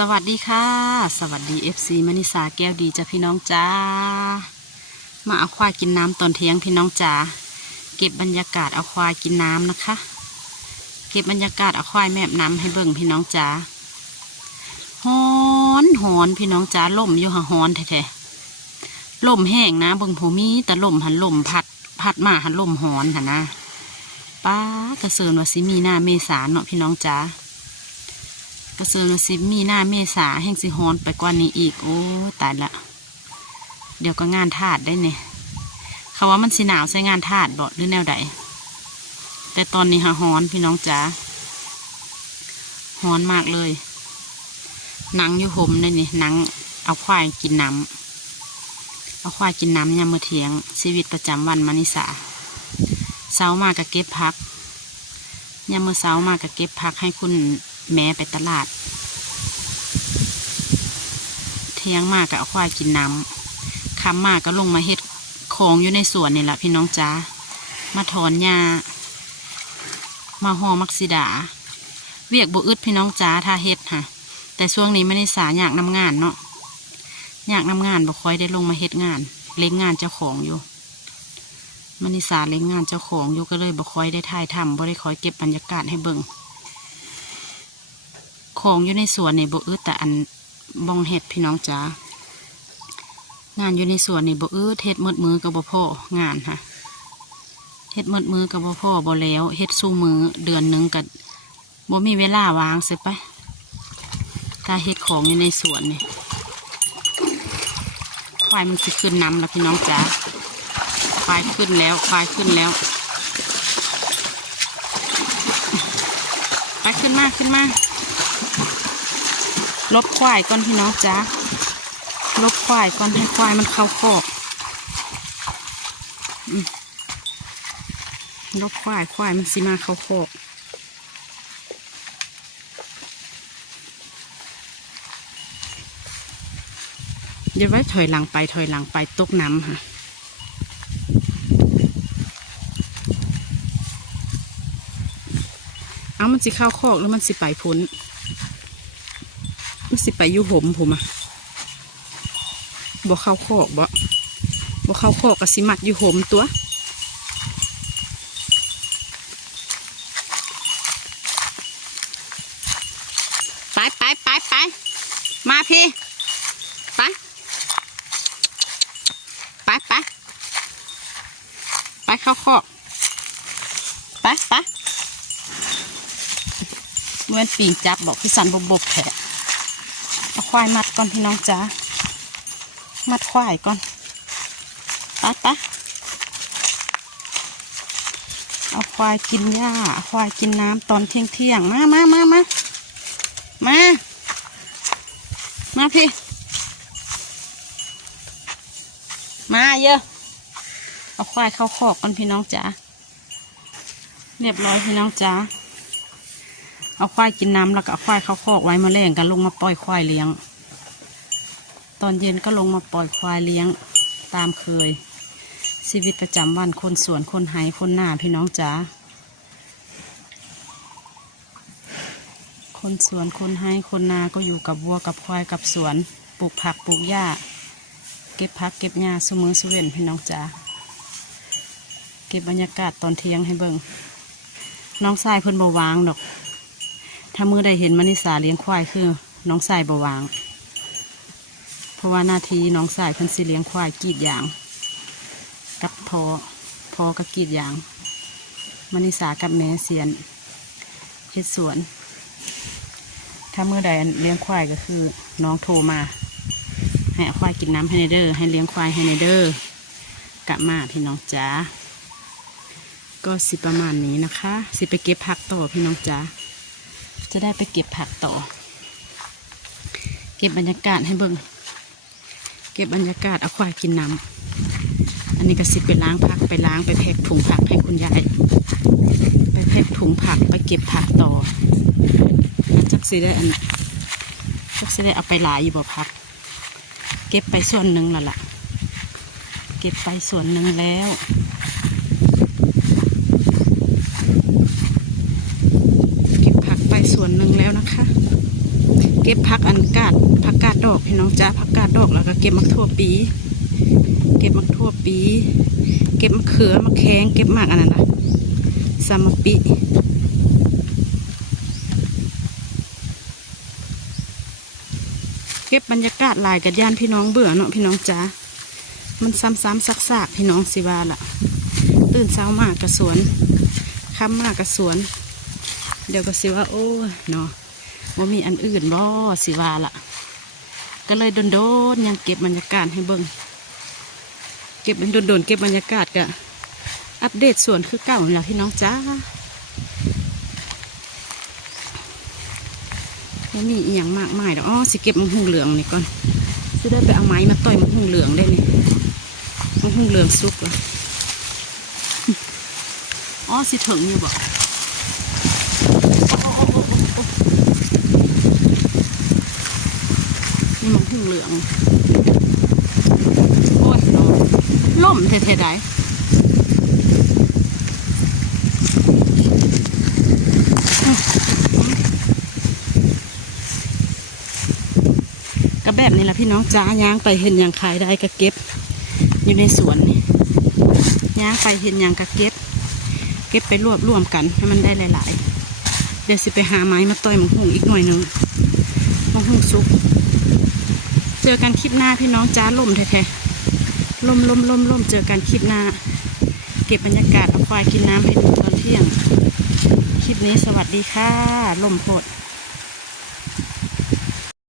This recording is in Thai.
สวัสดีค่ะ สวัสดี FC มณิสาแก้วดีจ้ะพี่น้องจ้า มาเอาควายกินน้ำตอนเที่ยงพี่น้องจ้าเก็บบรรยากาศเอาควายกินน้ำนะคะ เก็บบรรยากาศเอาควายแมบน้ำให้เบิ่งพี่น้องจ้าฮอนฮอนพี่น้องจ้าล่มอยู่หะฮอนแท้ๆล่มแห้งนะเบิ่งผูมีแต่ล่มหันล่มพัดพัดมาหันล่มฮอนหันนะป้ากระเซินว่าสิมีหน้าเมษาเนาะพี่น้องจ้า กระเซิงสิมีหน้าเมษาแห่งสิฮอนไปกว่านี้อีก โอ้ตายละ เดี๋ยวก็งานทาดได้เนี่ยเขาว่ามันสิหนาวใช้งานทาดบ่หรือแนวใด แต่ตอนนี้ฮะฮอนพี่น้องจ๋าฮอนมากเลยหนังอยู่ห่มเลยนี่หนังเอาควายกินน้ำเอาควายกินน้ำยามมื้อเที่ยง ชีวิตประจำวันมานิสาเช้ามาก็เก็บพักยามมื้อเช้ามาก็เก็บผักให้คุณ แม่ไปตลาด เที่ยงมากก็เอาควายกินน้ำคำมากก็ลงมาเฮ็ดของอยู่ในสวนนี่แหละพี่น้องจ้ามาถอนหญ้ามาหอมักซิดา เวียกบุอึดพี่น้องจ้าถ้าเฮ็ดค่ะ แต่ช่วงนี้ไม่ได้สาอยากนำงานเนาะอยากนำงานบ่ค่อยได้ลงมาเฮ็ดงาน เล็งงานเจ้าของอยู่มนิสาเล็งงานเจ้าของอยู่ก็เลยบ่ค่อยได้ถ่ายทำบ่ได้คอยเก็บบรรยากาศให้เบิ่ง ของอยู่ในสวนนี่บ่อึดแต่อันบองเห็ดพี่น้องจ้างานอยู่ในสวนนี่บ่อึดเฮ็ดมืดมือกับบ่พ่องานค่ะเฮ็ดมืดมือกับบ่พ่อบ่แล้วเฮ็ดสู้มือเดือนหนึ่งกับบ่มีเวลาวางเสิไปถ้าเฮ็ดของอยู่ในสวนนี่ควายมันสิขึ้นน้ำแล้วพี่น้องจ้าควายขึ้นแล้วควายขึ้นแล้วไปขึ้นมากขึ้นมาก ลบควายก่อนพี่น้องจ้าลบควายก่อนให้ควายมันเข้าคอกอืมลบควายควายมันสิมาเข้าคอกเดี๋ยวไว้ถอยหลังไปถอยหลังไปตกน้ำค่ะเอามันสิเข้าคอกแล้วมันสิไปพ้นันสิไปอยู่ห่มผมอะบ่เข้าคอกบ่บ่เข้าคอกก็สิมัดอยู่ห่มตัวไปไปไปไปมาพี่ไปไปไปไปเข้าคอกไปไปเมื่อปีงจับบอกพี่สันบบบแผล ควายมัดก่อนพี่น้องจ้ามัดควายก่อนปไปะเอาควายกินหญ้าควายกินน้ำตอนเที่ยงเที่ยงๆมามามามามามาพี่มาเยอะเอาควายเข้าคอกก่อนพี่น้องจ๋าเรียบร้อยพี่น้องจ๋า เอาควายกินน้ำแล้วก็เอาควายเข้าคอกไว้มาแล่งกันลงมาปล่อยควายเลี้ยง ตอนเย็นก็ลงมาปล่อยควายเลี้ยงตามเคย ชีวิตประจำวันคนสวนคนไห้คนหน้าพี่น้องจ๋าคนสวนคนไห้คนนาก็อยู่กับวัวกับควายกับสวนปลูกผักปลูกหญ้า เก็บผักเก็บหญ้าสมือสเวนพี่น้องจ๋าเก็บบรรยากาศตอนเที่ยงให้เบิ่งน้องทรายเพิ่นบวางดอก ถ้ามือได้เห็นมนิสาเลี้ยงควายคือ น้องทรายบวาง เพราะว่าหน้าที่น้องทรายเพิ่นสิเลี้ยงควายกีดยาง กับพอพอกับกีดยางมนิสากับแม่เสียนเฮ็ดสวน ถ้ามือใดเลี้ยงควายก็คือ น้องโทรมาให้อาควายกินน้ำให้ในเด้อให้เลี้ยงควายให้ในเด้อกลับมาพี่น้องจ๋าก็สิประมาณนี้นะคะ สิไปเก็บผักต่อพี่น้องจ๋า จะได้ไปเก็บผักต่อ เก็บบรรยากาศให้เบิ่งเก็บบรรยากาศเอาควายกินน้ำอันนี้ก็สิไปล้างผักไปล้างไปแพ็คถุงผักให้คุณยายไปแพ็คถุงผักไปเก็บผักต่อแล้วจักสิได้อันจักสิได้เอาไปหลายอยู่บ่ผัก เก็บไปส่วนหนึ่งแล้วล่ะ เก็บไปส่วนหนึ่งแล้ว วนหนึ่งแล้วนะคะ เก็บพักอันกาดพักกาดดอกพี่น้องจ้าพักกาดดอกแล้วก็เก็บมักทั่วปี เก็บมักทั่วปี เก็บมะเขือมะแขงเก็บมากอันนั้นนะสามปิเก็บบรรยากาศหลายกับย่านพี่น้องเบื่อเนาะพี่น้องจ้ามันซ้ำๆซักๆพี่น้องสิว่าล่ะตื่นเช้ามากกับสวนค่ำมากกับสวน เดี๋ยวก็สิว่า โอ้เนาะว่ามีอันอื่นบ่สิว่าละก็เลยโดนๆยังเก็บบรรยากาศให้เบิ่งเก็บเป็นโดนๆเก็บบรรยากาศกะอัปเดตสวนคือเก่าแล้วพี่น้องจ้าไม่มีอีหยังมากมายดอกอ๋อสิเก็บมังหุงเหลืองนี่ก่อนสิได้ไปเอาไม้มาต่อยมังหุงเหลืองได้นี่มังหุงเหลืองสุกเหรออ๋อสิถึงอยู่บ่ นี่มันหุ่งเหลือง โอ้ยเนาะล่มเท่ๆได้ก็แบบนี้แหละพี่น้องจ้าย่างไปเห็นอย่างขายได้ก็เก็บ อยู่ในสวนนี่ย่างไปเห็นอย่างก็เก็บ เก็บไปรวบรวมกันให้มันได้หลาย ๆ เดี๋ยวสิไปหาไม้มาต่อยมังหุงอีกหน่อยหนึงมังหุงสุก เจอกันคลิปหน้าพี่น้องจ้าลมแท้ๆลมลมลมลมเจอกันคลิปหน้า เก็บบรรยากาศเอาควายกินน้ำให้ดูตอนเที่ยง คลิปนี้สวัสดีค่ะ ลมปด